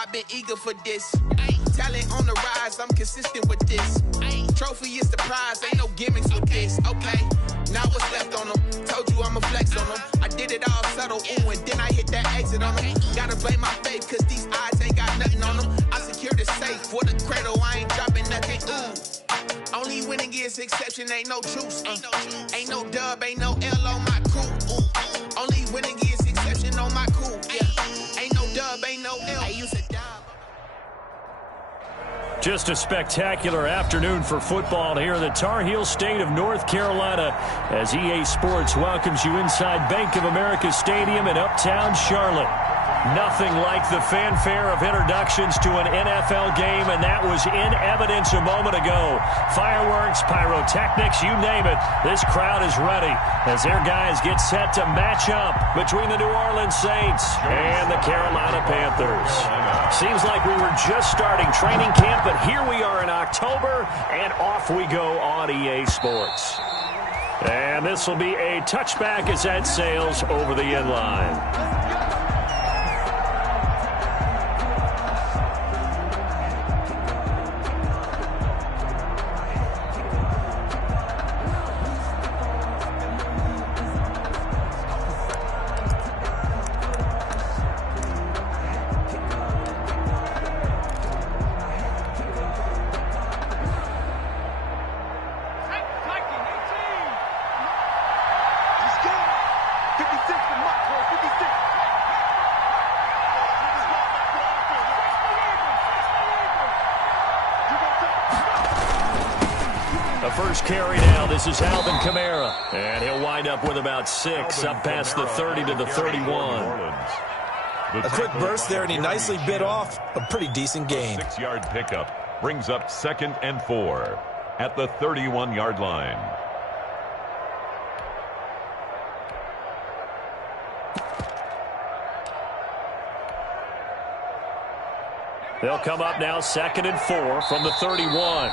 I've been eager for this. Talent on the rise, I'm consistent with this. Trophy is the prize, ain't no gimmicks with this. Okay, now what's left on them? Told you I'ma flex on them. I did it all subtle, ooh, and then I hit that exit on them. Gotta blame my faith, cause these odds ain't got nothing on them. I secured the safe for the cradle, I ain't dropping nothing, ooh. Only winning is exception, ain't no truce. Ain't no dub, ain't no L on my crew, ooh. Only winning is exception on my crew, yeah. Ain't no dub, ain't no L. I use a dub. Just a spectacular afternoon for football here in the Tar Heel state of North Carolina as EA Sports welcomes you inside Bank of America Stadium in Uptown Charlotte. Nothing like the fanfare of introductions to an NFL game, and that was in evidence a moment ago. Fireworks, pyrotechnics, you name it. This crowd is ready as their guys get set to match up between the New Orleans Saints and the Carolina Panthers. Seems like we were just starting training camp, but here we are in October, and off we go on EA Sports. And this will be a touchback as that sails over the end line. First carry now. This is Alvin Kamara. And he'll wind up with about 6, up past the 30 to the 31. A quick burst there, and he nicely bit off a pretty decent gain. 6-yard pickup brings up 2nd and 4 at the 31-yard line. They'll come up now 2nd and 4 from the 31.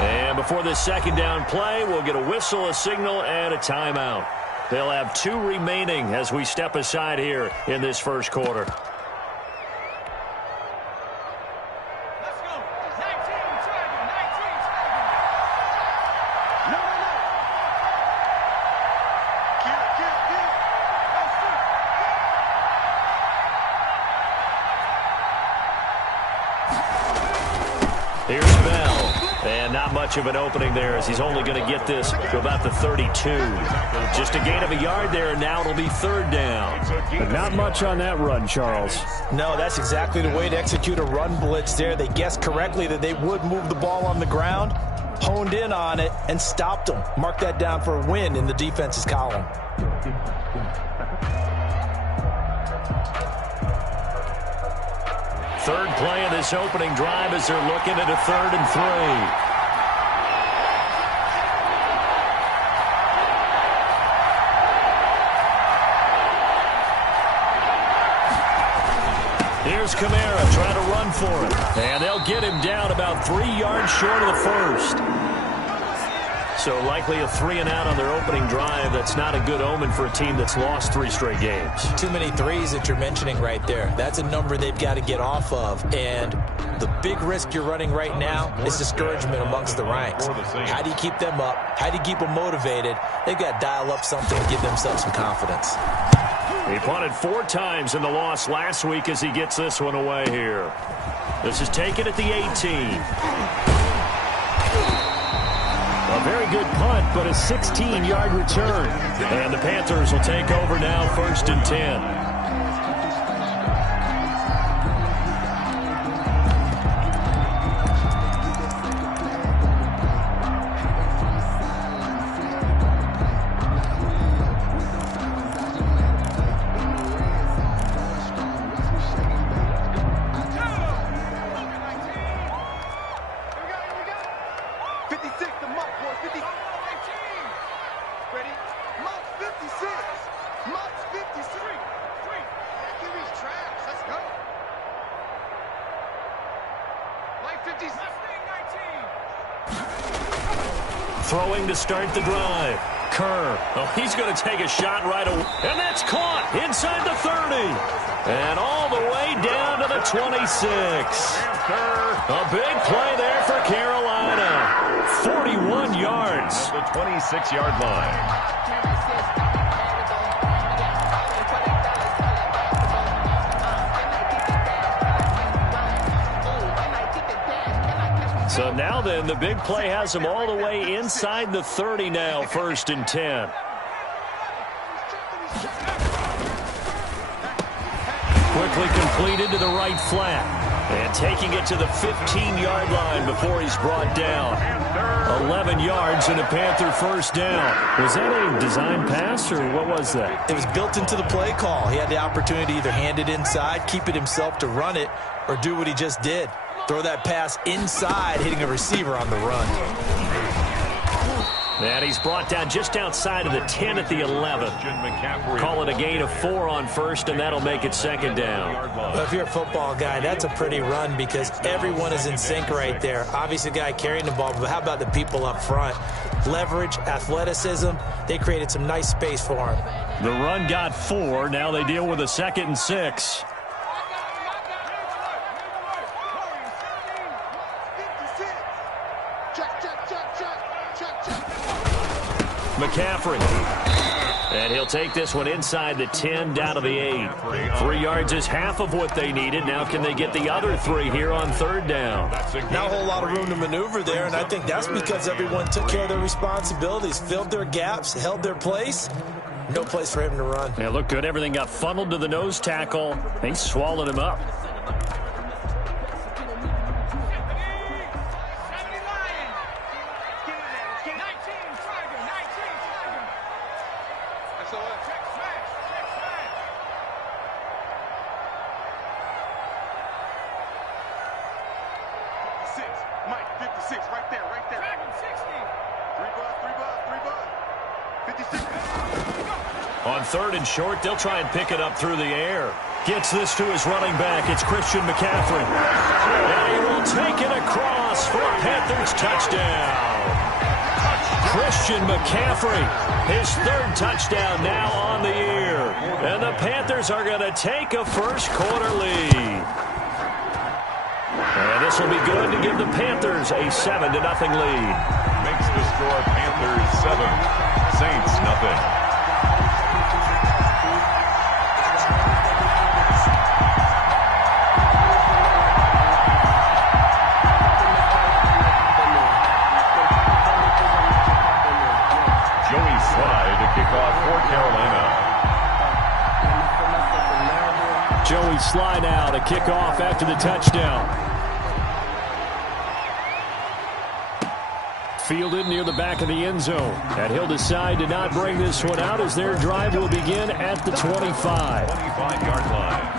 And before this second down play, we'll get a whistle, a signal, and a timeout. They'll have 2 remaining as we step aside here in this first quarter. Here's Bell. And not much of an opening there as he's only going to get this to about the 32. Just a gain of a yard there, and now it'll be 3rd down. But not much on that run, Charles. No, that's exactly the way to execute a run blitz there. They guessed correctly that they would move the ball on the ground, honed in on it, and stopped them. Mark that down for a win in the defense's column. Third play of this opening drive as they're looking at a 3rd and 3. Here's Kamara trying to run for it. And they'll get him down about 3 yards short of the first. So likely a 3-and-out on their opening drive. That's not a good omen for a team that's lost 3 straight games. Too many threes that you're mentioning right there. That's a number they've got to get off of. And the big risk you're running right now is discouragement amongst the ranks. How do you keep them up? How do you keep them motivated? They've got to dial up something to give themselves some confidence. He punted 4 times in the loss last week as he gets this one away here. This is taken at the 18. A very good punt, but a 16-yard return. And the Panthers will take over now, 1st and 10. Throwing to start the drive. Kerr. Oh, he's going to take a shot right away. And that's caught inside the 30. And all the way down to the 26. A big play there for Carolina. 41 yards. At the 26-yard line. So now then, the big play has them all the way inside the 30 now, 1st and 10. Quickly completed to the right flat. And taking it to the 15-yard line before he's brought down. 11 yards and a Panther first down. Was that a design pass, or what was that? It was built into the play call. He had the opportunity to either hand it inside, keep it himself to run it, or do what he just did. Throw that pass inside, hitting a receiver on the run. And he's brought down just outside of the 10 at the 11. Call it a gain of 4 on first, and that'll make it 2nd down. Well, if you're a football guy, that's a pretty run because everyone is in sync right there. Obviously, the guy carrying the ball, but how about the people up front? Leverage, athleticism, they created some nice space for him. The run got 4. Now they deal with a 2nd and 6. McCaffrey. And he'll take this one inside the 10, down to the 8. 3 yards is half of what they needed. Now can they get the other 3 here on 3rd down? Not a whole lot of room to maneuver there, and I think that's because everyone took care of their responsibilities, filled their gaps, held their place. No place for him to run. Yeah, looked good. Everything got funneled to the nose tackle. They swallowed him up. On 3rd and short, they'll try and pick it up through the air. Gets this to his running back. It's Christian McCaffrey. And he will take it across for a Panthers touchdown. Christian McCaffrey, his 3rd touchdown now on the year. And the Panthers are going to take a first-quarter lead. And this will be good to give the Panthers a 7-0 lead. Makes the score Panthers 7, Saints nothing. Joey Sly now to kick off after the touchdown. Fielded near the back of the end zone. And he'll decide to not bring this one out as their drive will begin at the 25. 25-yard line.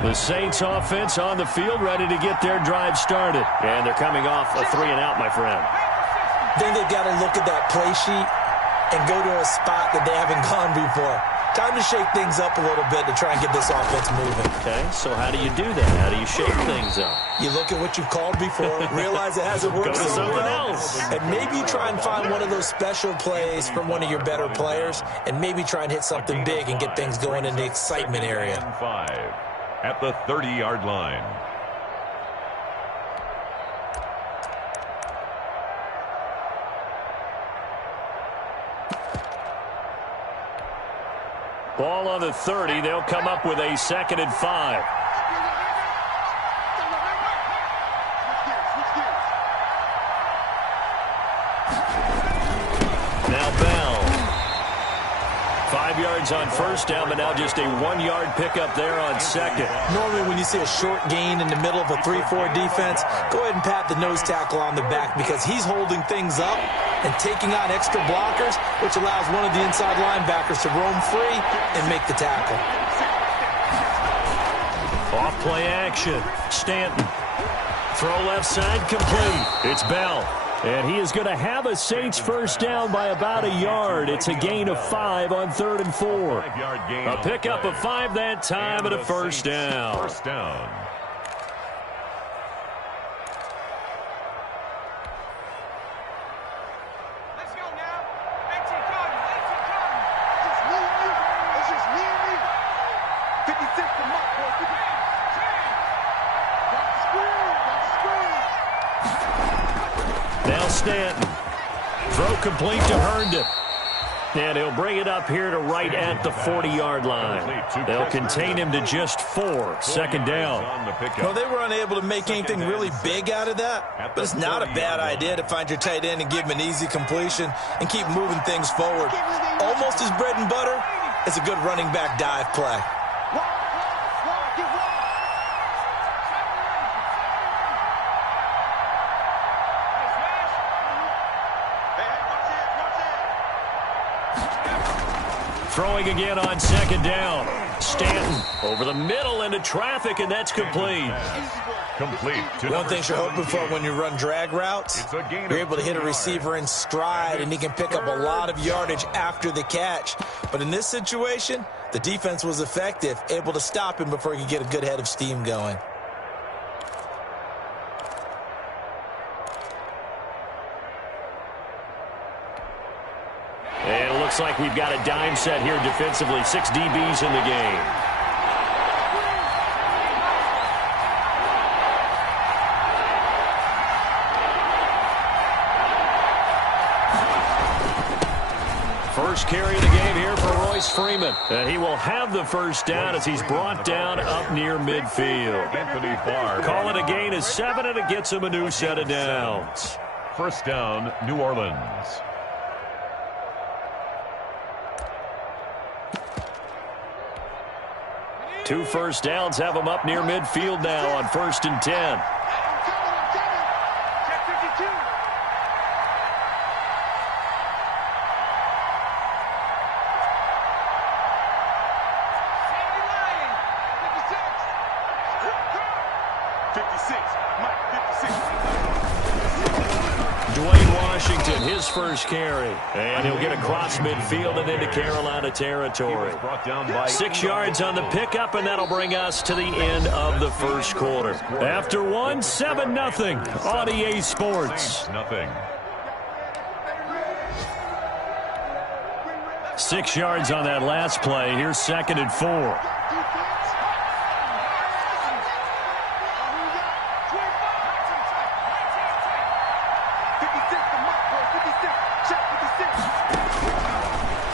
The Saints offense on the field, ready to get their drive started. And they're coming off a 3-and-out, my friend. I think they've got to look at that play sheet and go to a spot that they haven't gone before. Time to shake things up a little bit to try and get this offense moving. Okay, so how do you do that? How do you shake things up? You look at what you've called before, realize it hasn't worked Go to so something well, else. and maybe you try and find one of those special plays from one of your better players, and maybe try and hit something big and get things going in the excitement area. 5 at the 30-yard line. Ball on the 30. They'll come up with a 2nd and 5. Now Bell. 5 yards on first down, but now just a 1-yard pickup there on 2nd. Normally when you see a short gain in the middle of a 3-4 defense, go ahead and pat the nose tackle on the back because he's holding things up and taking on extra blockers, which allows one of the inside linebackers to roam free and make the tackle. Off play action. Stanton. Throw left side complete. It's Bell. And he is going to have a Saints first down by about a yard. It's a gain of 5 on 3rd and 4. A pickup of 5 that time and a first down. First down. Let's go now. 18 Cardinal, 18 Cardinal. Just me and you. It's just me and you. 56 to Mark, boy. Now Stanton. Throw complete to Herndon. And he'll bring it up here to right at the 40-yard line. They'll contain him to just 4. Second down. Well, they were unable to make anything really big out of that, but it's not a bad idea to find your tight end and give him an easy completion and keep moving things forward. Almost his bread and butter is a good running back dive play. Throwing again on second down. Stanton over the middle into traffic, and that's complete. One thing you're hoping for when you run drag routes, you're able to hit a receiver in stride, and he can pick up a lot of yardage after the catch. But in this situation, the defense was effective, able to stop him before he could get a good head of steam going. And it looks like we've got a dime set here defensively. 6 DBs in the game. First carry of the game here for Royce Freeman. And he will have the first down as he's brought down up near midfield. Call it a gain of 7, and it gets him a new set of downs. First down, New Orleans. Two first downs have him up near midfield now on 1st and 10. I'm coming. Check 52. Dwayne Washington, his first carry. And he'll get across midfield and into Carolina territory. 6 yards on the pickup, and that'll bring us to the end of the first quarter. After 1, 7-0 on EA Sports. 6 yards on that last play. Here's 2nd and 4.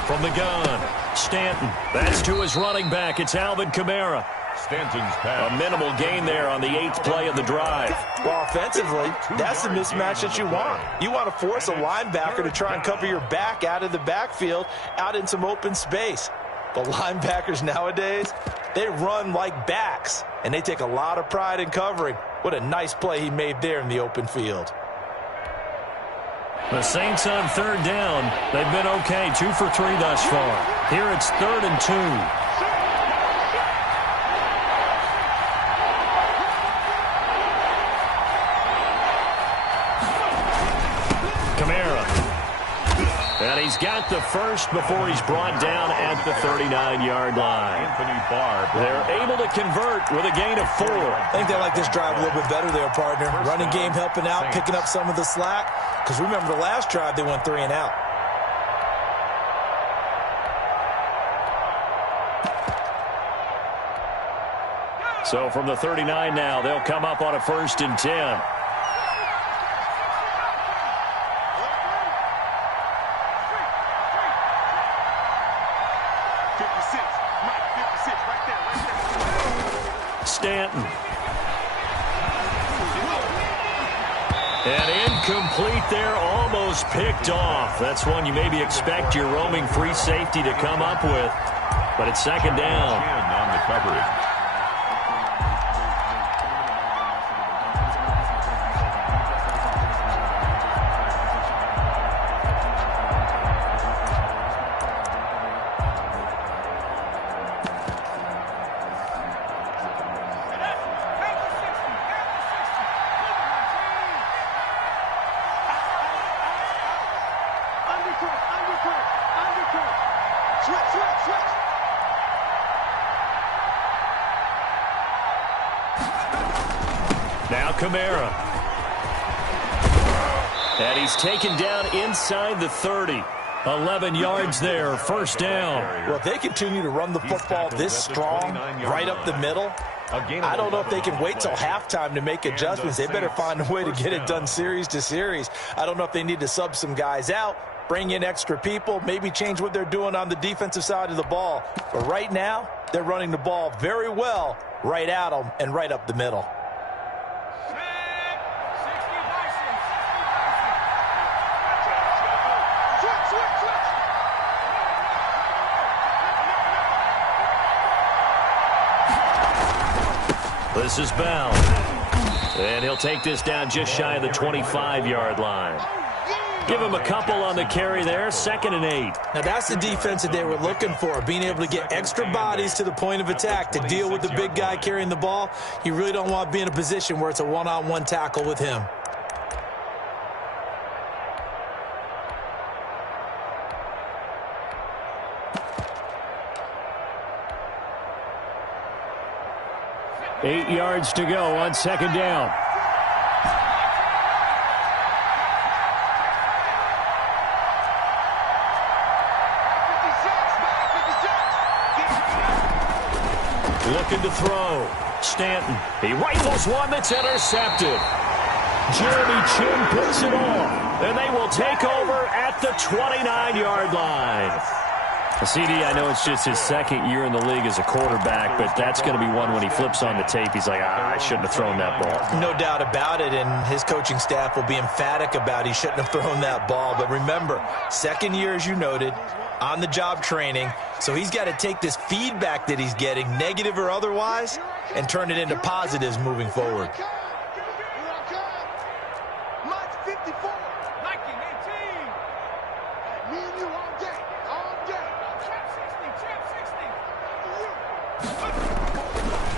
From the gun, Stanton. That's to his running back. It's Alvin Kamara. Stanton's pass. A minimal gain there on the 8th play of the drive. Well, offensively, that's the mismatch that you want. You want to force a linebacker to try and cover your back out of the backfield, out in some open space. But linebackers nowadays, they run like backs, and they take a lot of pride in covering. What a nice play he made there in the open field. The Saints on 3rd down. They've been okay, 2 for 3 thus far. Here it's 3rd and 2. Kamara. And he's got the first before he's brought down at the 39-yard line. They're able to convert with a gain of 4. I think they like this drive a little bit better there, partner. Running game helping out, picking up some of the slack. Because remember the last drive, they went 3 and out. So from the 39 now, they'll come up on a 1st and 10. Stanton. And incomplete there, almost picked off. That's one you maybe expect your roaming free safety to come up with. But it's 2nd down. On the coverage. Now Kamara. And he's taken down inside the 30. 11 yards there, first down. Well, if they continue to run the football this strong, right up the middle, I don't know if they can wait till halftime to make adjustments. They better find a way to get it done series to series. I don't know if they need to sub some guys out, bring in extra people, maybe change what they're doing on the defensive side of the ball. But right now, they're running the ball very well right at them and right up the middle. This is Bell. And he'll take this down just shy of the 25-yard line. Give him a couple on the carry there, 2nd and 8. Now that's the defense that they were looking for, being able to get extra bodies to the point of attack to deal with the big guy carrying the ball. You really don't want to be in a position where it's a one-on-one tackle with him. Eight yards to go on 2nd down. Looking to throw. Stanton. He rifles one that's intercepted. Jeremy Chin picks it off. And they will take over at the 29-yard line. CD, I know it's just his 2nd year in the league as a quarterback, but that's going to be one when he flips on the tape. He's like, I shouldn't have thrown that ball. No doubt about it, and his coaching staff will be emphatic about he shouldn't have thrown that ball. But remember, 2nd year, as you noted, on-the-job training, so he's got to take this feedback that he's getting, negative or otherwise, and turn it into positives moving forward.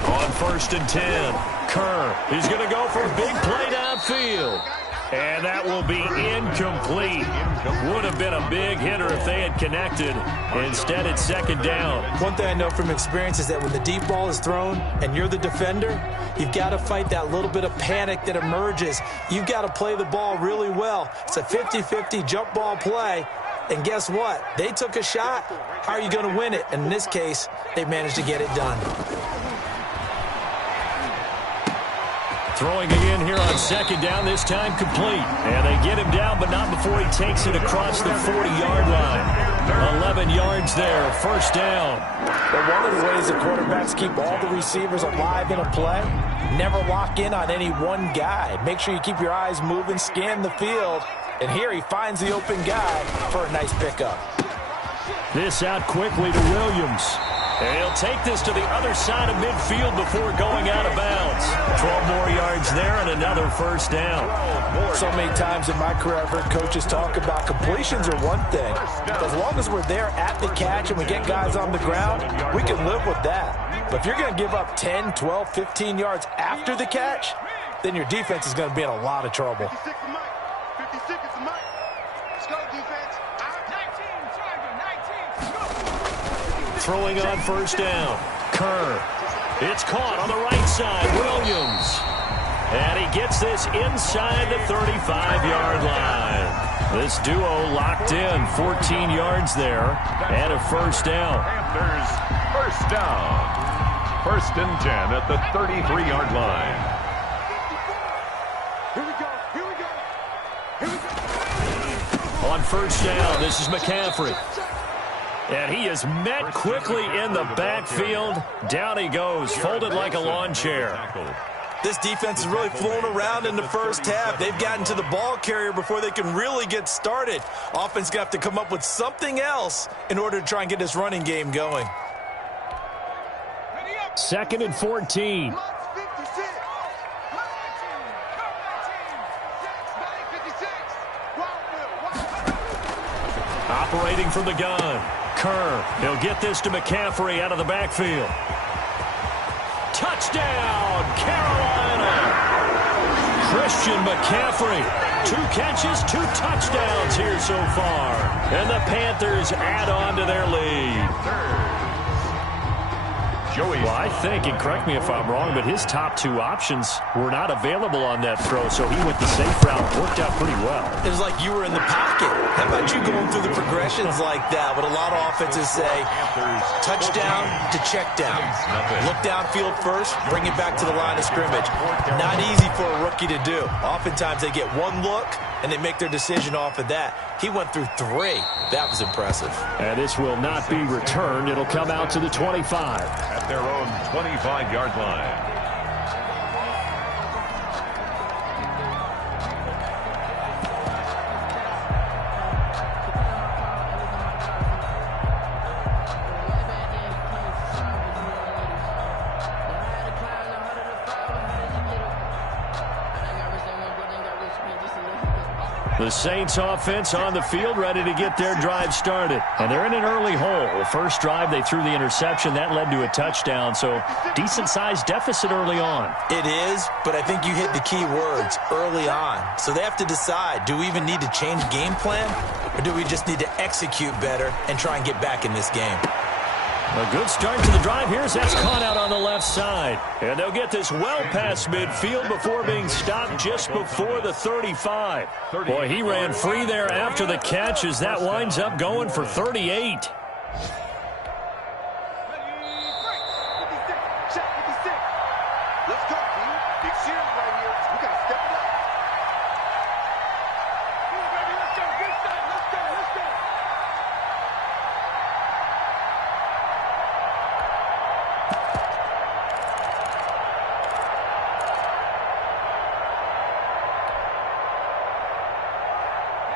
On 1st and 10, Kerr is going to go for a big play downfield. And that will be incomplete. Would have been a big hitter if they had connected. Instead, it's 2nd down. One thing I know from experience is that when the deep ball is thrown and you're the defender, you've got to fight that little bit of panic that emerges. You've got to play the ball really well. It's a 50-50 jump ball play. And guess what? They took a shot. How are you going to win it? And in this case, they managed to get it done. Throwing again here on 2nd down, this time complete. And they get him down, but not before he takes it across the 40-yard line. 11 yards there, 1st down. But one of the ways that quarterbacks keep all the receivers alive in a play, never lock in on any one guy. Make sure you keep your eyes moving, scan the field. And here he finds the open guy for a nice pickup. This out quickly to Williams. And he'll take this to the other side of midfield before going out of bounds. 12 more yards there and another 1st down. So many times in my career I've heard coaches talk about completions are one thing. As long as we're there at the catch and we get guys on the ground, we can live with that. But if you're going to give up 10, 12, 15 yards after the catch, then your defense is going to be in a lot of trouble. Throwing on 1st down. Kerr. It's caught on the right side. Williams. And he gets this inside the 35-yard line. This duo locked in. 14 yards there. And a 1st down. Panthers, 1st down. 1st and 10 at the 33-yard line. On 1st down, this is McCaffrey. And he is met quickly in the backfield. Down he goes, folded like a lawn chair. This defense has really flown around in the first half. They've gotten to the ball carrier before they can really get started. Offense got to come up with something else in order to try and get this running game going. 2nd and 14. Operating from the gun. Kerr, he'll get this to McCaffrey out of the backfield. Touchdown, Carolina! Christian McCaffrey. 2 catches, 2 touchdowns here so far. And the Panthers add on to their lead. Well, I think, and correct me if I'm wrong, but his top 2 options were not available on that throw, so he went the safe route. Worked out pretty well. It was like you were in the pocket. How about you going through the progressions like that? What a lot of offenses say, touchdown to check down. Look downfield first, bring it back to the line of scrimmage. Not easy for a rookie to do. Oftentimes they get 1 look, and they make their decision off of that. He went through 3. That was impressive. And this will not be returned. It'll come out to the 25. At their own 25-yard line. The Saints offense on the field, ready to get their drive started. And they're in an early hole. First drive, they threw the interception. That led to a touchdown, so decent-sized deficit early on. It is, but I think you hit the key words, early on. So they have to decide, do we even need to change game plan, or do we just need to execute better and try and get back in this game? A good start to the drive. Here's that's caught out on the left side. And they'll get this well past midfield before being stopped just before the 35. Boy, he ran free there after the catch as that winds up going for 38.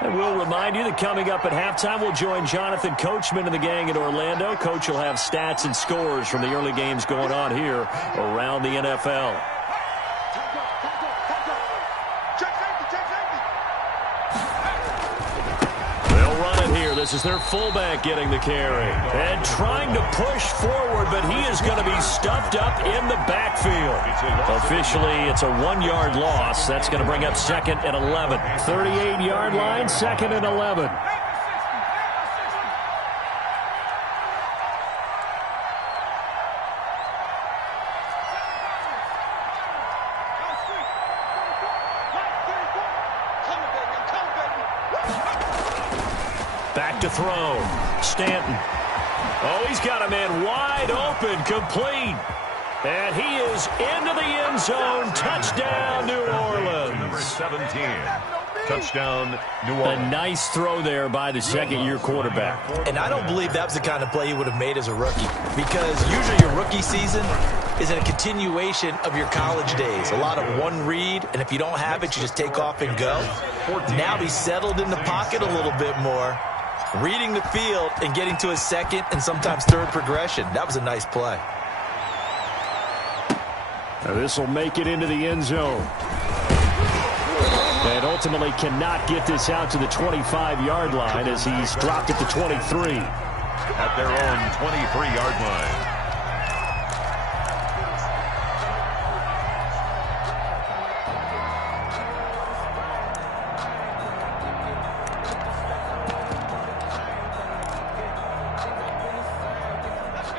And we'll remind you that coming up at halftime, we'll join Jonathan Coachman and the gang in Orlando. Coach will have stats and scores from the early games going on here around the NFL. They'll run it here. This is their fullback getting the carry. And trying to push forward, but he is going to be stuffed up in the backfield. Officially, it's a 1-yard loss. That's going to bring up 2nd and 11. 38-yard line, 2nd and 11. Back to throw. Stanton. Oh, he's got a man wide open, complete. And he is into the end zone. Touchdown, New Orleans. Number 17. Touchdown, New Orleans. A nice throw there by the second-year quarterback. And I don't believe that was the kind of play he would have made as a rookie, because usually your rookie season is a continuation of your college days. A lot of one read, and if you don't have it, you just take off and go. Now he's settled in the pocket a little bit more, reading the field and getting to his second and sometimes third progression. That was a nice play. Now this will make it into the end zone. And ultimately cannot get this out to the 25-yard line as he's dropped at the 23. At their own 23-yard line.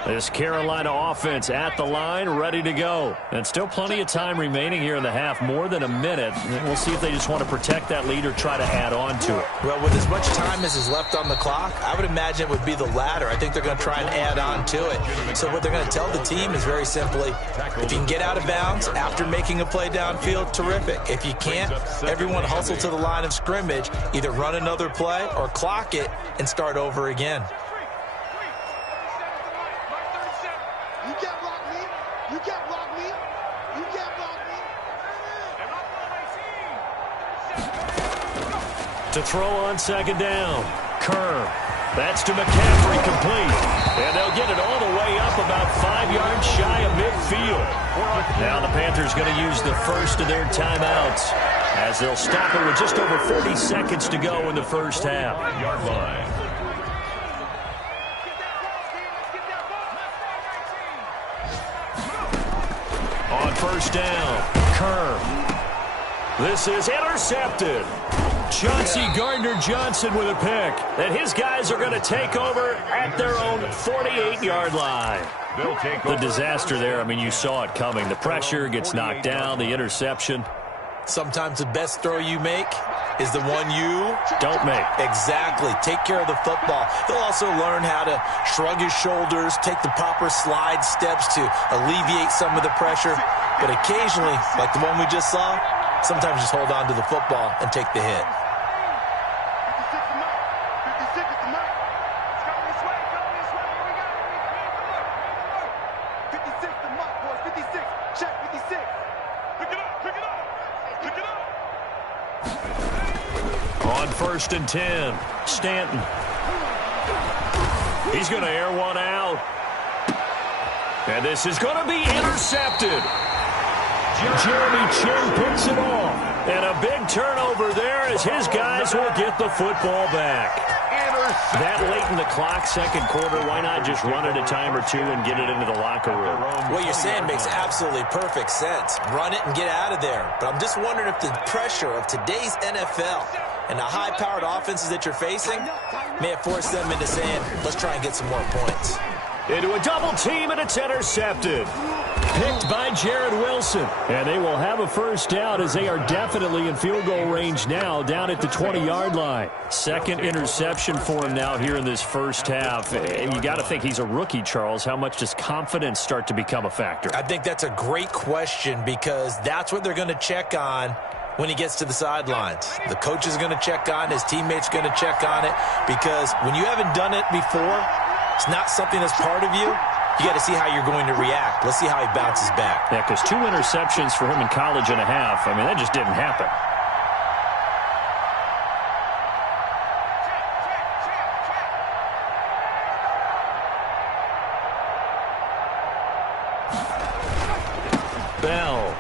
This Carolina offense at the line, ready to go. And still plenty of time remaining here in the half, more than a minute. We'll see if they just want to protect that lead or try to add on to it. Well, with as much time as is left on the clock, I would imagine it would be the latter. I think they're going to try and add on to it. So what they're going to tell the team is very simply, if you can get out of bounds after making a play downfield, terrific. If you can't, everyone hustle to the line of scrimmage, either run another play or clock it and start over again. To throw on second down. Kerr. That's to McCaffrey, complete. And they'll get it all the way up about 5 yards shy of midfield. Now the Panthers going to use the first of their timeouts as they'll stop it with just over 40 seconds to go in the first half. Yard line. On first down, Kerr. This is intercepted. Chauncey Gardner-Johnson with a pick. And his guys are going to take over at their own 48-yard line. The disaster there, I mean, you saw it coming. The pressure gets knocked down, the interception. Sometimes the best throw you make is the one you don't make. Exactly. Take care of the football. He'll also learn how to shrug his shoulders, take the proper slide steps to alleviate some of the pressure. But occasionally, like the one we just saw, sometimes just hold on to the football and take the hit. On 1st and 10, Stanton. He's going to air one out. And this is going to be intercepted. Jeremy Chin picks it off. And a big turnover there as his guys will get the football back. That late in the clock, second quarter, why not just run it a time or two and get it into the locker room? What you're saying makes absolutely perfect sense. Run it and get out of there. But I'm just wondering if the pressure of today's NFL and the high-powered offenses that you're facing may have forced them into saying, let's try and get some more points. Into a double team, and it's intercepted. Picked by Jared Wilson. And they will have a first down as they are definitely in field goal range now, down at the 20-yard line. Second interception for him now here in this first half. And you got to think he's a rookie, Charles. How much does confidence start to become a factor? I think that's a great question because that's what they're going to check on when he gets to the sidelines. The coach is going to check on it. His teammates going to check on it because when you haven't done it before, it's not something that's part of you. You got to see how you're going to react. Let's see how he bounces back. Yeah, because 2 interceptions for him in college and a half. I mean, that just didn't happen. Bell.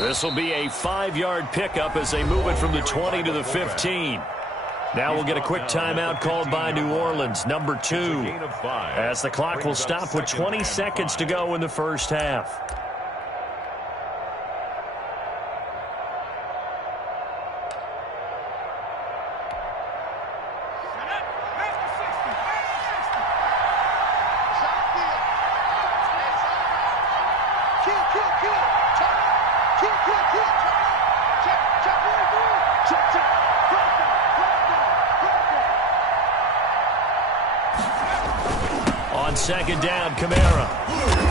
This will be a 5-yard pickup as they move it from the 20 to the 15. Now we'll get a quick timeout called by New Orleans, number 2, as the clock will stop with 20 seconds to go in the first half. On second down, Kamara.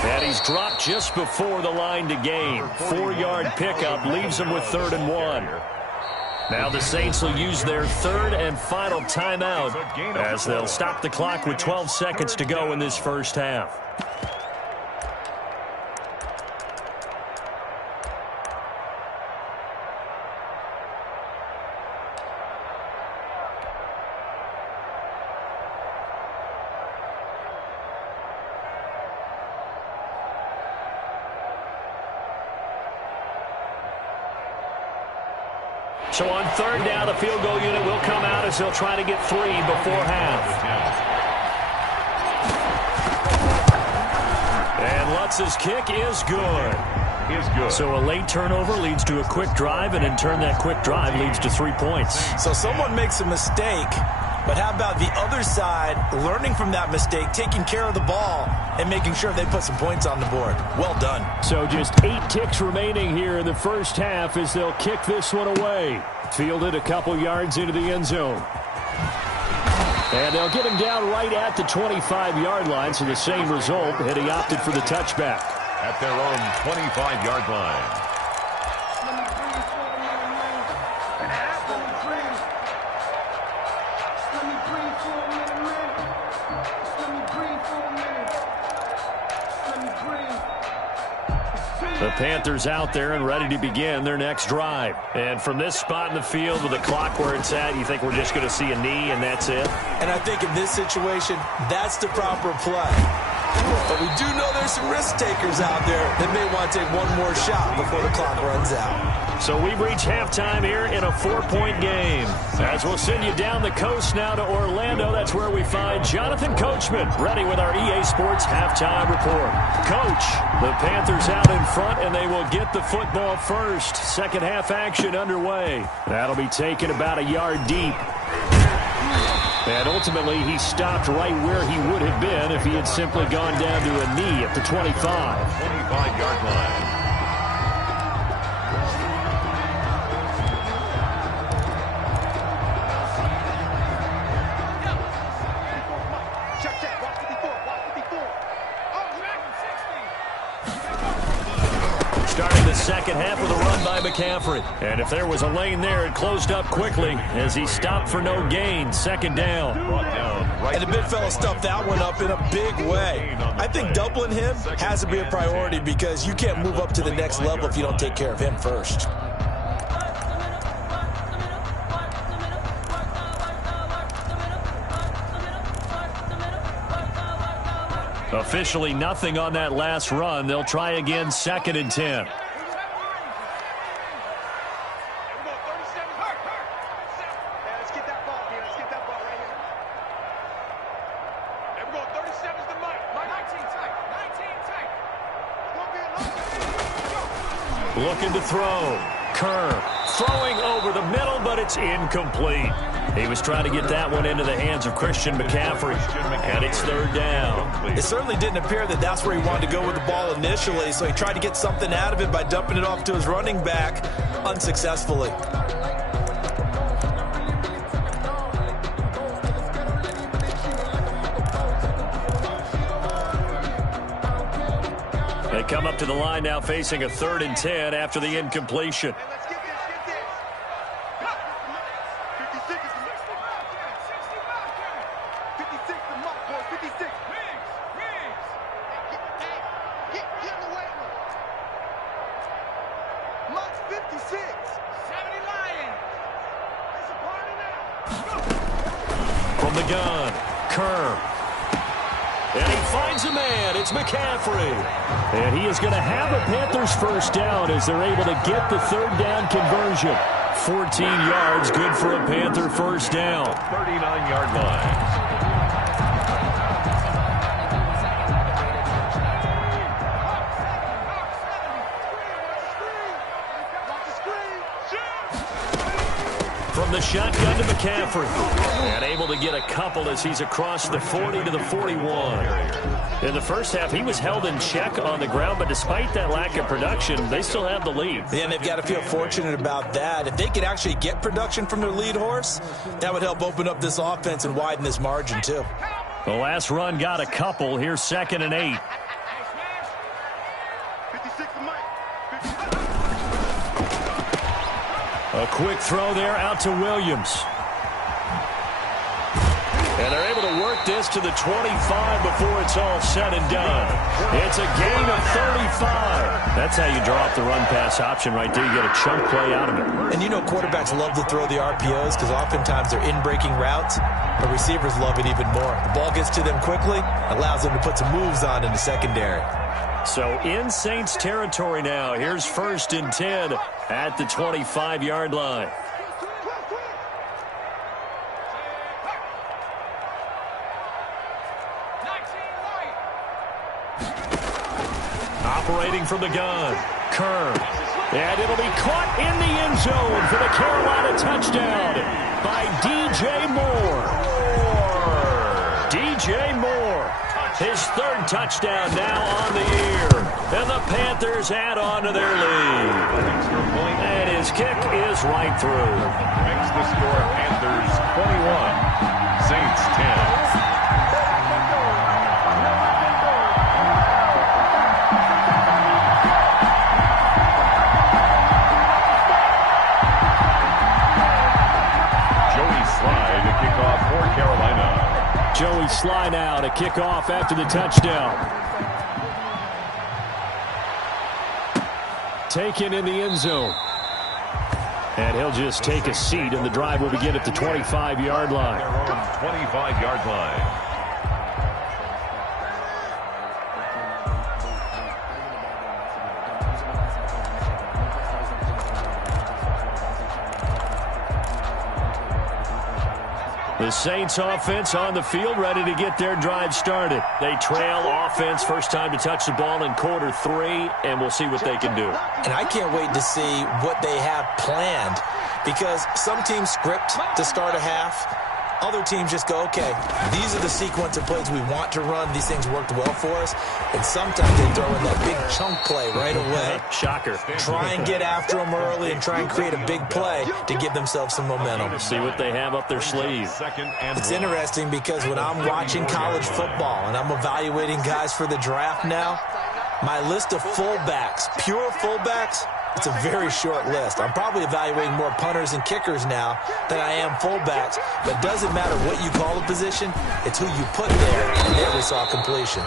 And he's dropped just before the line to gain. 4-yard pickup leaves him with 3rd and 1. Now the Saints will use their 3rd and final timeout as they'll stop the clock with 12 seconds to go in this first half. So on 3rd down, the field goal unit will come out as they'll try to get 3 before half. And Lutz's kick is good. So a late turnover leads to a quick drive, and in turn that quick drive leads to 3 points. So someone makes a mistake, but how about the other side learning from that mistake, taking care of the ball, and making sure they put some points on the board? Well done. So just 8 ticks remaining here in the first half as they'll kick this one away. Fielded a couple yards into the end zone. And they'll get him down right at the 25-yard line, so the same result, had he opted for the touchback. At their own 25-yard line. The Panthers out there and ready to begin their next drive. And from this spot in the field with the clock where it's at, you think we're just going to see a knee and that's it? And I think in this situation, that's the proper play. But we do know there's some risk takers out there that may want to take one more shot before the clock runs out. So we've reached halftime here in a 4-point game. As we'll send you down the coast now to Orlando, that's where we find Jonathan Coachman ready with our EA Sports halftime report. Coach, the Panthers out in front, and they will get the football first. Second half action underway. That'll be taken about a yard deep. And ultimately, he stopped right where he would have been if he had simply gone down to a knee at the 25. 25-yard line. Starting the second half with a run by McCaffrey. And if there was a lane there, it closed up quickly as he stopped for no gain. Second down. And the big fella stuffed that one up in a big way. I think doubling him has to be a priority because you can't move up to the next level if you don't take care of him first. Officially nothing on that last run. They'll try again, 2nd and 10. Looking to throw. Kerr throwing over the middle, but it's incomplete. He was trying to get that one into the hands of Christian McCaffrey, and it's 3rd down. It certainly didn't appear that that's where he wanted to go with the ball initially, so he tried to get something out of it by dumping it off to his running back unsuccessfully. They come up to the line now facing a 3rd and 10 after the incompletion. From the gun, Kerr. And he finds a man. It's McCaffrey. And he is going to have a Panthers first down as they're able to get the 3rd down conversion. 14 yards, good for a Panther first down. 39-yard line. From the shotgun to McCaffrey. And able to get a couple as he's across the 40 to the 41. In the first half, he was held in check on the ground, but despite that lack of production, they still have the lead. Yeah, and they've got to feel fortunate about that. If they could actually get production from their lead horse, that would help open up this offense and widen this margin, too. The last run got a couple. Here's 2nd and 8. A quick throw there out to Williams. And they're able to work this to the 25 before it's all said and done. It's a gain of 35. That's how you draw up the run-pass option right there. You get a chunk play out of it. And you know quarterbacks love to throw the RPOs because oftentimes they're in-breaking routes, but receivers love it even more. The ball gets to them quickly, allows them to put some moves on in the secondary. So in Saints territory now. Here's 1st and 10 at the 25-yard line. Operating from the gun, Kerr. And it'll be caught in the end zone for the Carolina touchdown by DJ Moore. DJ Moore, his 3rd touchdown now on the year. And the Panthers add on to their lead. And his kick is right through. Makes the score Panthers 21, Saints 10. Joey Sly now to kick off after the touchdown. Taken in the end zone. And he'll just take a seat, and the drive will begin at the 25-yard line. 25-yard line. The Saints offense on the field, ready to get their drive started. They trail offense, first time to touch the ball in quarter 3, and we'll see what they can do. And I can't wait to see what they have planned, because some teams script to start a half. Other teams just go, okay, these are the sequence of plays we want to run. These things worked well for us. And sometimes they throw in that big chunk play right away. Shocker. Try and get after them early and try and create a big play to give themselves some momentum. See what they have up their sleeve. It's interesting because when I'm watching college football and I'm evaluating guys for the draft now, my list of fullbacks, pure fullbacks, it's a very short list. I'm probably evaluating more punters and kickers now than I am fullbacks. But it doesn't matter what you call a position. It's who you put there. And there we saw completion.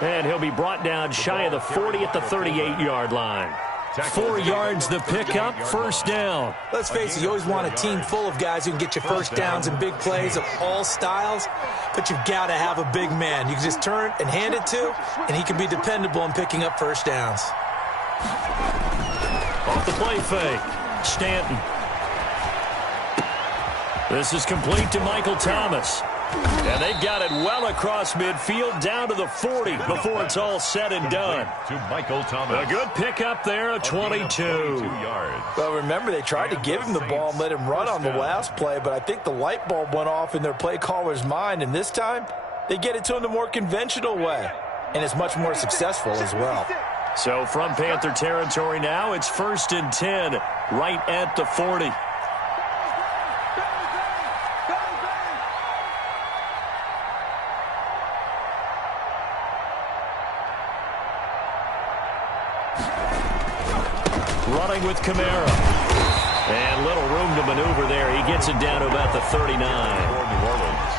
And he'll be brought down shy of the 40 at the 38-yard line. 4 yards the pickup, first down. Let's face it, you always want a team full of guys who can get you first downs and big plays of all styles. But you've got to have a big man you can just turn and hand it to, and he can be dependable in picking up first downs. Off the play fake, Stanton. This is complete to Michael Thomas. And they've got it well across midfield down to the 40 before it's all said and done. To Michael Thomas. A good pickup there, a 22. yards. Well, remember, they tried to give him the ball and let him run on the last play, but I think the light bulb went off in their play caller's mind, and this time they get it to him the more conventional way, and it's much more successful as well. So from Panther territory now, it's 1st and 10, right at the 40. Running with Kamara. And little room to maneuver there. He gets it down to about the 39.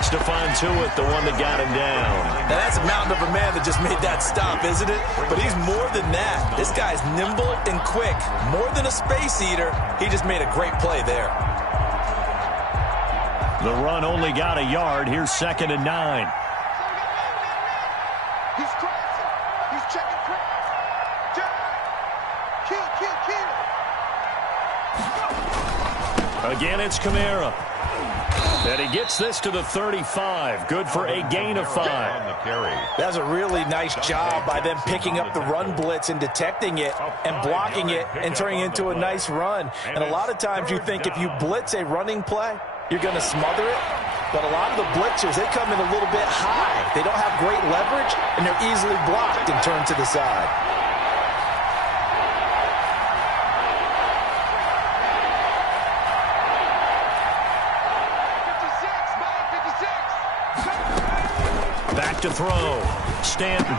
Stephon Tuitt, the one that got him down. Now, that's a mountain of a man that just made that stop, isn't it? But he's more than that. This guy's nimble and quick. More than a space eater, he just made a great play there. The run only got a yard. Here's 2nd and 9. He's crossing. He's checking cross. Again, it's Kamara. And he gets this to the 35. Good for a gain of 5. That's a really nice job by them picking up the run blitz and detecting it and blocking it and turning it into a nice run. And a lot of times you think if you blitz a running play, you're going to smother it. But a lot of the blitzers, they come in a little bit high. They don't have great leverage, and they're easily blocked and turned to the side. Back to throw. Stanton.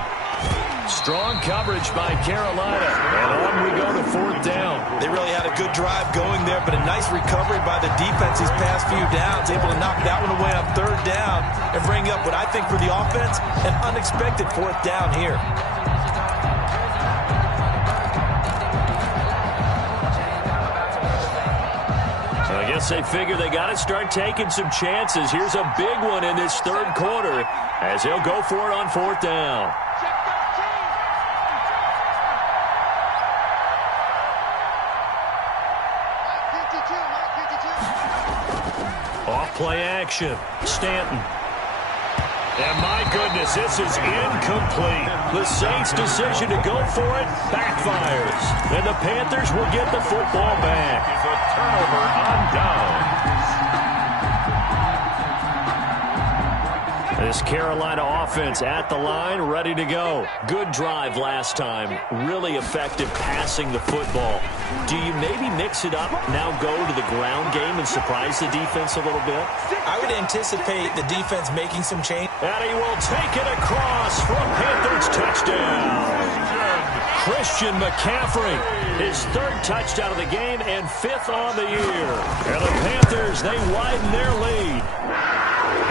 Strong coverage by Carolina. And on we go to 4th down. They really had a good drive going there, but a nice recovery by the defense these past few downs, able to knock that one away on 3rd down and bring up what I think for the offense, an unexpected 4th down here. I guess they figure they got to start taking some chances. Here's a big one in this 3rd quarter as they'll go for it on 4th down. Off play action. Stanton. And my goodness, this is incomplete. The Saints' decision to go for it backfires. And the Panthers will get the football back. It's a turnover on down. This Carolina offense at the line, ready to go. Good drive last time. Really effective passing the football. Do you maybe mix it up, now go to the ground game and surprise the defense a little bit? I would anticipate the defense making some change. And he will take it across for a Panthers touchdown. Christian McCaffrey, his 3rd touchdown of the game and 5th on the year. And the Panthers, they widen their lead.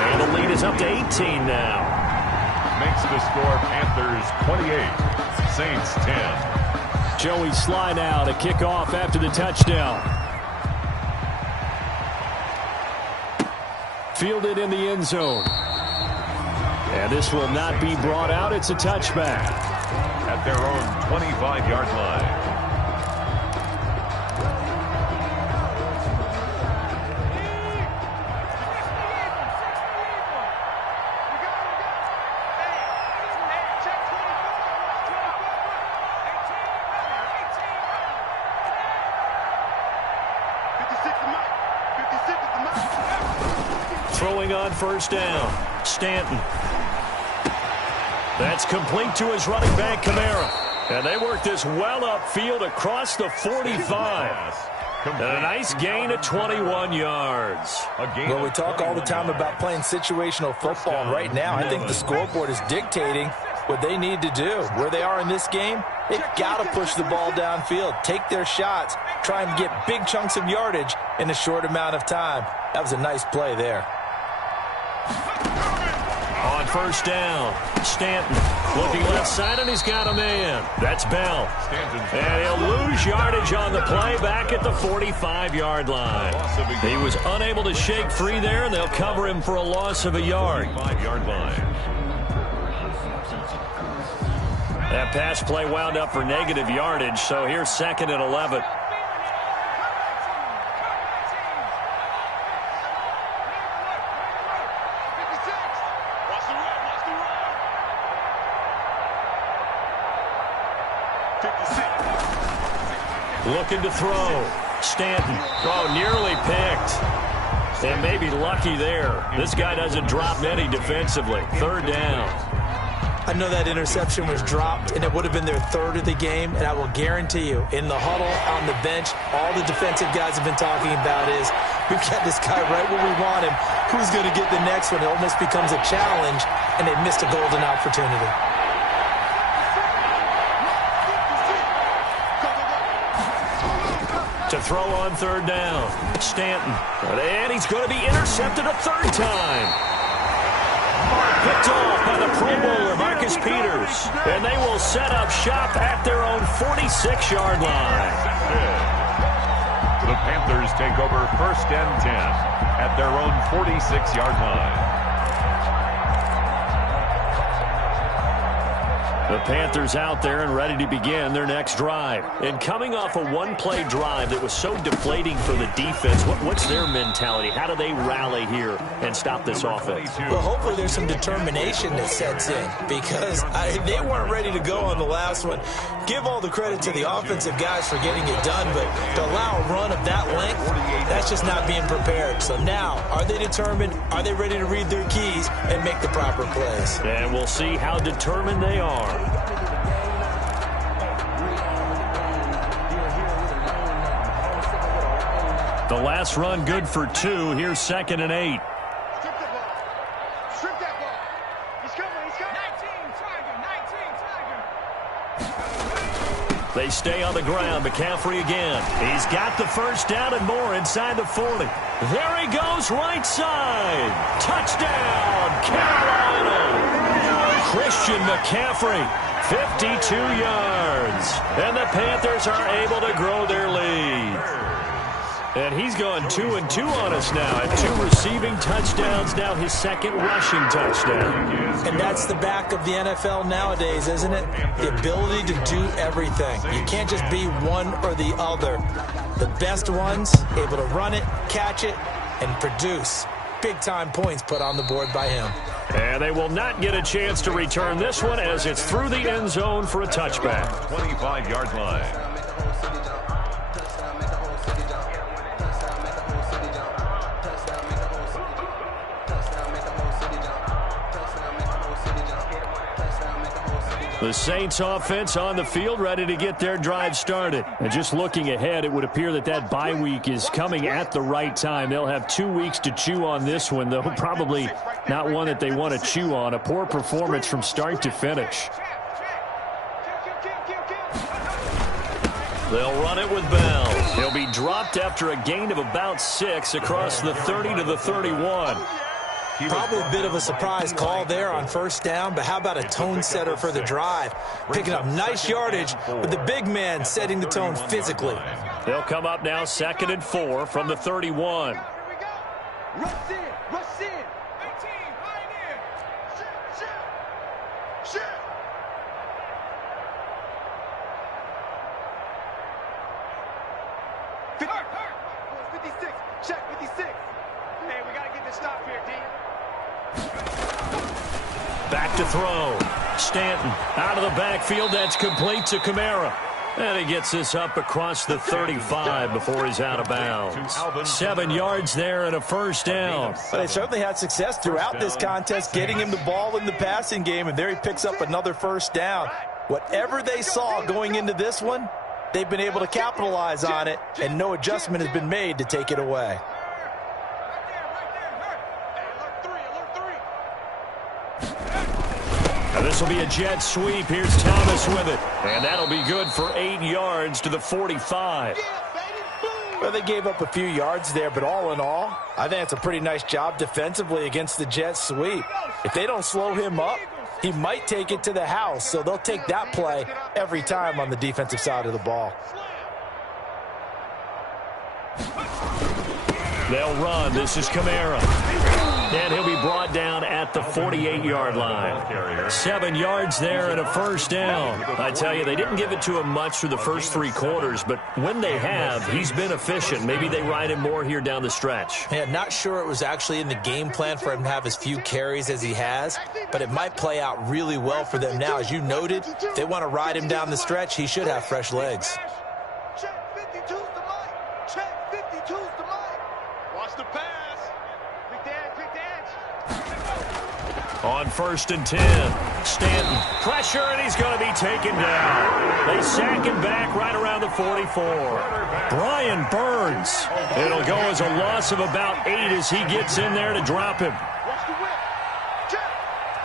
And the lead is up to 18 now. Makes the score Panthers 28, Saints 10. Joey Sly now to kick off after the touchdown. Fielded in the end zone. And this will not be brought out. It's a touchback. At their own 25-yard line. throwing on first down. Stanton. That's complete to his running back, Kamara. And they work this well upfield across the 45. And a nice gain of 21 yards. Well, we talk all the time about playing situational football. And right now, I think the scoreboard is dictating what they need to do. Where they are in this game, they've got to push the ball downfield, take their shots, try and get big chunks of yardage in a short amount of time. That was a nice play there. On first down, Stanton looking left side, and he's got a man. That's Bell. And he'll lose yardage on the play back at the 45-yard line. He was unable to shake free there, and they'll cover him for a loss of a yard. That pass play wound up for negative yardage, so here's 2nd and 11. Looking to throw. Stanton. Oh, nearly picked. And maybe lucky there. This guy doesn't drop many defensively. 3rd down. I know that interception was dropped, and it would have been their 3rd of the game, and I will guarantee you, in the huddle, on the bench, all the defensive guys have been talking about is, we've got this guy right where we want him. Who's going to get the next one? It almost becomes a challenge, and they missed a golden opportunity. To throw on 3rd down. Stanton. And he's going to be intercepted a 3rd time. Picked off by the Pro Bowler, Marcus Peters. And they will set up shop at their own 46-yard line. The Panthers take over 1st and 10 at their own 46-yard line. The Panthers out there and ready to begin their next drive. And coming off a one-play drive that was so deflating for the defense, what's their mentality? How do they rally here and stop this offense? Well, hopefully there's some determination that sets in because they weren't ready to go on the last one. Give all the credit to the offensive guys for getting it done, but to allow a run of that length, that's just not being prepared. So now, are they determined? Are they ready to read their keys and make the proper plays? And we'll see how determined they are. The last run good for 2. Here's 2nd and 8. Strip that ball. He's coming. 19 Tiger. They stay on the ground. McCaffrey again. He's got the 1st down and more inside the 40. There he goes, right side. Touchdown, Carolina. Christian McCaffrey, 52 yards. And the Panthers are able to grow their lead. And he's gone 2-2 on us now at 2 receiving touchdowns, now his 2nd rushing touchdown. And that's the back of the NFL nowadays, isn't it? The ability to do everything. You can't just be one or the other. The best ones able to run it, catch it, and produce. Big-time points put on the board by him. And they will not get a chance to return this one as it's through the end zone for a touchback. 25-yard line. The Saints offense on the field ready to get their drive started. And just looking ahead, it would appear that bye week is coming at the right time. They'll have 2 weeks to chew on this one, though probably not one that they want to chew on. A poor performance from start to finish. They'll run it with Bell. He'll be dropped after a gain of about 6 across the 30 to the 31. Probably a bit of a surprise call there on 1st down, but how about a tone setter for the drive? Picking up nice yardage with the big man setting the tone physically. They'll come up now 2nd and 4 from the 31. Rush in. 18, pioneer. Shoot. 56. Check 56. Hey, we got to get this stop here, D. Back to throw. Stanton out of the backfield. That's complete to Kamara. And he gets this up across the 35 before he's out of bounds. 7 yards there and a first down. But they certainly had success throughout this contest getting him the ball in the passing game, and there he picks up another first down. Whatever they saw going into this one, they've been able to capitalize on it, and no adjustment has been made to take it away. Now this will be a jet sweep. Here's Thomas with it. And that'll be good for 8 yards to the 45. Well, they gave up a few yards there, but all in all, I think it's a pretty nice job defensively against the jet sweep. If they don't slow him up, he might take it to the house, so they'll take that play every time on the defensive side of the ball. They'll run. This is Kamara. And he'll be brought down at the 48-yard line. 7 yards there and a first down. I tell you, they didn't give it to him much through the first 3 quarters, but when they have, he's been efficient. Maybe they ride him more here down the stretch. Yeah, not sure it was actually in the game plan for him to have as few carries as he has, but it might play out really well for them now. As you noted, if they want to ride him down the stretch, he should have fresh legs. Check 52's the mic. Check 52's the mic. Watch the pass. Quick dance. On 1st and 10, Stanton. Pressure, and he's going to be taken down. They sack him back right around the 44. Brian Burns. It'll go as a loss of about 8 as he gets in there to drop him. Watch the whip. Check.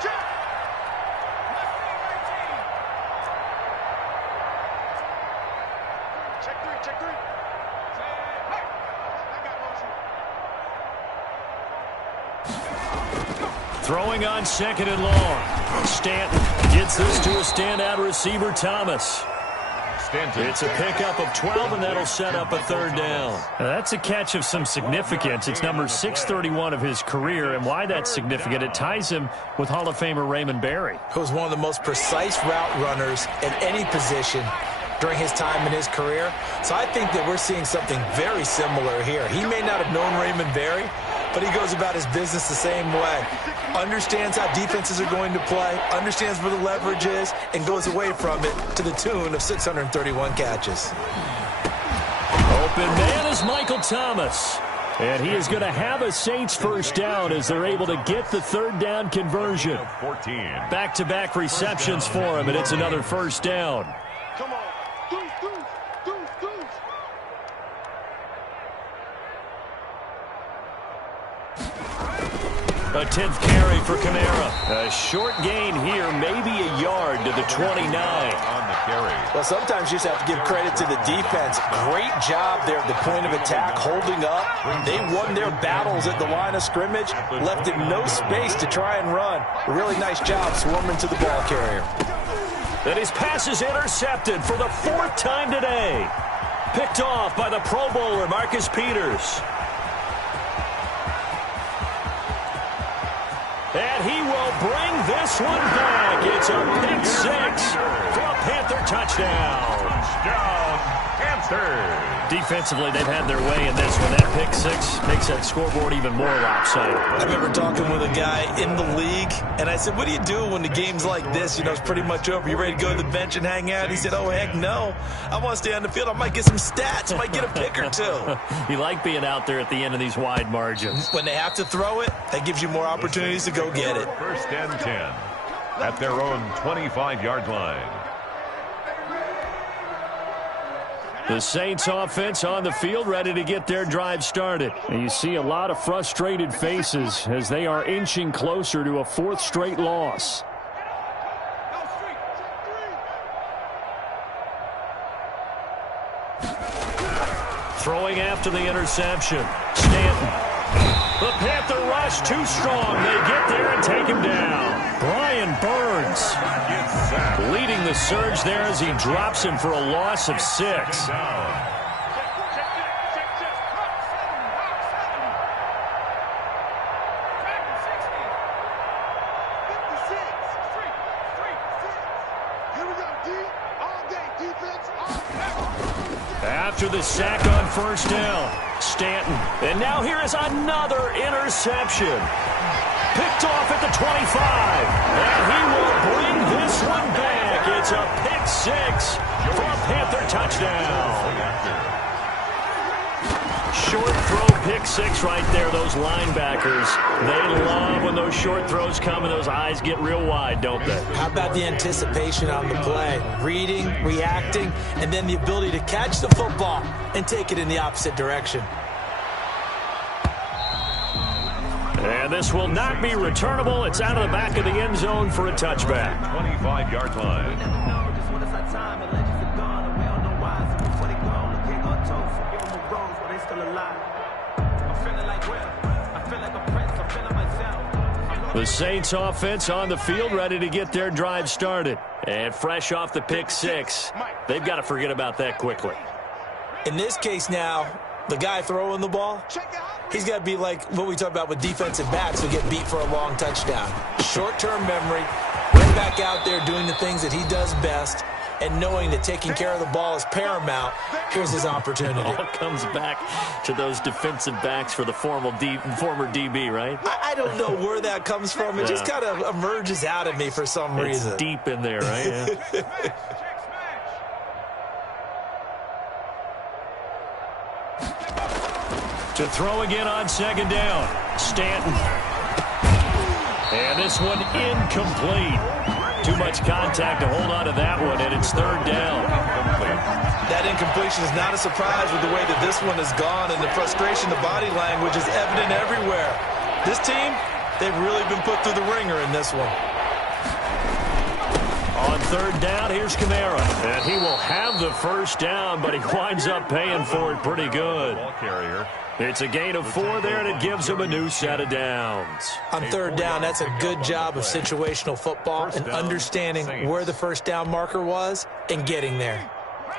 Check. Check 3. Check 3. I got motion. Throwing on 2nd and long. Stanton gets this to a standout receiver, Thomas. It's a pickup of 12, and that'll set up a 3rd down. Now, that's a catch of some significance. It's number 631 of his career, and why that's significant, it ties him with Hall of Famer Raymond Berry. He was one of the most precise route runners at any position during his time in his career. So I think that we're seeing something very similar here. He may not have known Raymond Berry, but he goes about his business the same way. Understands how defenses are going to play, understands where the leverage is, and goes away from it to the tune of 631 catches. Open man is Michael Thomas. And he is going to have a Saints first down as they're able to get the 3rd down conversion. Back-to-back receptions for him, and it's another first down. Come on. Deuce. A 10th carry for Kamara. A short gain here, maybe a yard to the 29. On the carry. Well, sometimes you just have to give credit to the defense. Great job there at the point of attack, holding up. They won their battles at the line of scrimmage, left him no space to try and run. A really nice job swarming to the ball carrier. And his pass is intercepted for the 4th time today. Picked off by the Pro Bowler, Marcus Peters. And he will bring this one back. It's a pick 6 for a Panther touchdown. Touchdown, Panthers. Defensively, they've had their way in this one. That pick 6 makes that scoreboard even more lopsided. I remember talking with a guy in the league, and I said, what do you do when the game's like this? You know, it's pretty much over. You ready to go to the bench and hang out? He said, oh, heck no. I want to stay on the field. I might get some stats. I might get a pick or 2. You like being out there at the end of these wide margins. When they have to throw it, that gives you more opportunities to go get it. 1st and 10 at their own 25-yard line. The Saints offense on the field, ready to get their drive started. And you see a lot of frustrated faces as they are inching closer to a 4th straight loss. Throwing after the interception. Stanton. The Panther rush too strong. They get there and take him down. Brian Burns leading the surge there as he drops him for a loss of 6. After the sack on 1st down, Stanton. And now here is another interception. Picked off at the 25. And he will bring this one back. It's a pick six for a Panther touchdown. Short throw, pick six right there. Those linebackers, they love when those short throws come and those eyes get real wide, don't they? How about the anticipation on the play? Reading, reacting, and then the ability to catch the football and take it in the opposite direction. And this will not be returnable. It's out of the back of the end zone for a touchback. 25-yard line. The Saints offense on the field, ready to get their drive started. And fresh off the pick six, they've got to forget about that quickly. In this case now, the guy throwing the ball, he's got to be like what we talk about with defensive backs who get beat for a long touchdown. Short-term memory, right back out there doing the things that he does best, and knowing that taking care of the ball is paramount. Here's his opportunity. It all comes back to those defensive backs for the former DB, right? I don't know where that comes from. It just kind of emerges out of me for some reason. It's deep in there, right? Yeah. To throw again on second down. Stanton. And this one incomplete. Too much contact to hold on to that one, and it's third down. That incompletion is not a surprise with the way that this one has gone, and the frustration, the body language is evident everywhere. This team, they've really been put through the ringer in this one. On third down, here's Kamara. And he will have the first down, but he winds up paying for it pretty good. Ball carrier. It's a gain of 4 there, and it gives him a new set of downs. On third down, that's a good job of situational football and understanding where the first down marker was and getting there.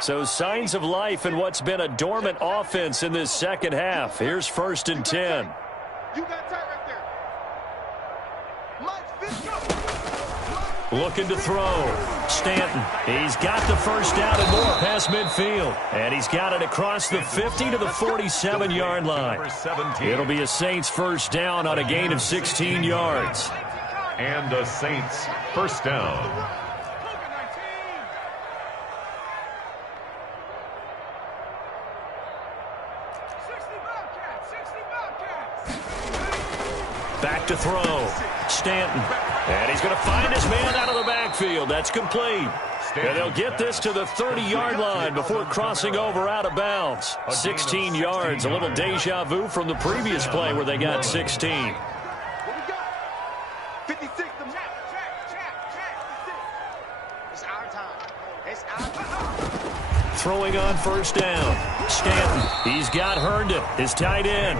So signs of life in what's been a dormant offense in this second half. Here's 1st and 10. You got tight right there. Looking to throw. Stanton. He's got the first down and more past midfield. And he's got it across the 50 to the 47-yard line. It'll be a Saints first down on a gain of 16 yards. And a Saints first down. Back to throw. Stanton. And he's going to find his man out of the backfield. That's complete. And they'll get this to the 30-yard line before crossing over out of bounds. 16 yards, a little deja vu from the previous play where they got 16. What we got? 56. It's our time. It's our time. Throwing on first down. Stanton. He's got Herndon, his tight end.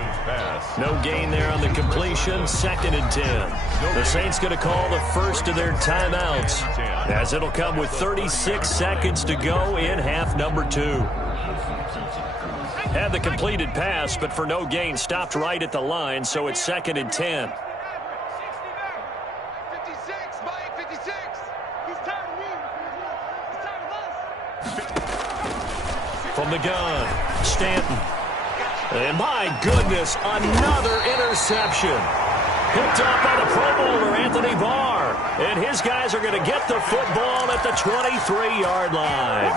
No gain there on the completion. 2nd and 10. The Saints going to call the first of their timeouts, as it'll come with 36 seconds to go in half number 2. Had the completed pass, but for no gain, stopped right at the line, so it's 2nd and 10. 56, Mike, 56. He's tired of me. He's tired of us. From the gun, Stanton. And my goodness, another interception. Picked up by the Pro Bowler, Anthony Barr. And his guys are going to get the football at the 23-yard line.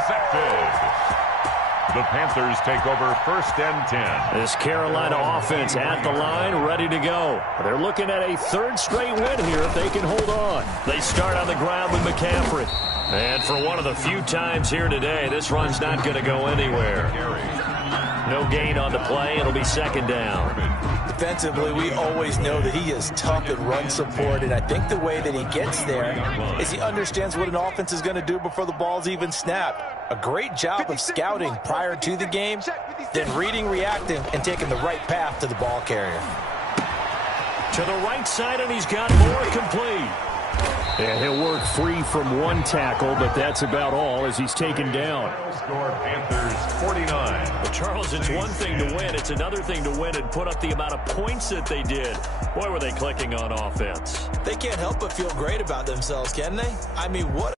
The Panthers take over 1st and 10. This Carolina offense at the line, ready to go. They're looking at a 3rd straight win here if they can hold on. They start on the ground with McCaffrey. And for one of the few times here today, this run's not going to go anywhere. No gain on the play. It'll be 2nd down. Defensively, we always know that he is tough and run support, and I think the way that he gets there is he understands what an offense is going to do before the ball's even snapped. A great job of scouting prior to the game, then reading, reacting, and taking the right path to the ball carrier. To the right side, and he's got more complete. And he'll work free from one tackle, but that's about all as he's taken down. Score Panthers 49. Well, Charles, it's one thing to win. It's another thing to win and put up the amount of points that they did. Boy, were they clicking on offense. They can't help but feel great about themselves, can they? I mean, what